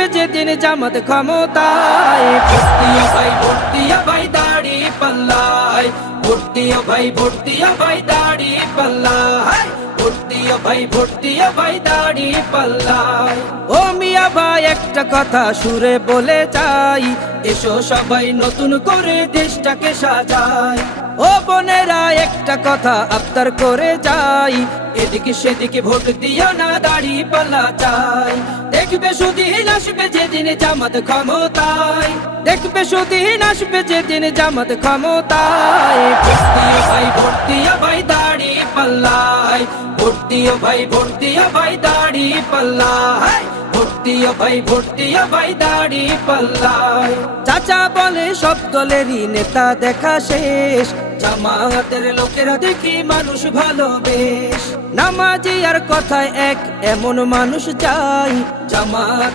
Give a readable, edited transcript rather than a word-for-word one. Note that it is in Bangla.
আসবে যেদিন জামাত ক্ষমতায়। ভোট দিও ভাই, ভোট দিও ভাই দাড়ি পাল্লায়, ভোট দিও ভাই, ভোট দিও ভাই দাড়ি পাল্লায়, ভোট দিও ভাই, ভোট দিও ভাই দাড়ি পাল্লায়। ও মিয়া ভাই একটা কথা সুরে বলে যাই, এসো সবাই নতুন করে দেশটাকে সাজাই। ও বোনেরা একটা কথা আবদার করে যাই, এদিকে সেদিকে ভোট দিও না, দাড়ি পাল্লা চাই। দেখবে সুদিন আসবে যেদিন জামাত ক্ষমতায়, দেখবে সুদিন আসবে যেদিন জামাত ক্ষমতায়। ভোট দিও ভাই, ভোট দিও ভাই দাড়ি পাল্লায়, ভোট দিও ভাই, ভোট দিও ভাই দাড়ি পাল্লায়, ভোট দিও ভাই, ভোট দিও ভাই দাড়ি পাল্লায়। চাচা বলে সব দলেরই নেতা দেখা শেষ, জামাতের লোকেরা দেখি মানুষ ভালো বেশ। নামাজি আর কথায় এক এমন মানুষ চাই, জামাত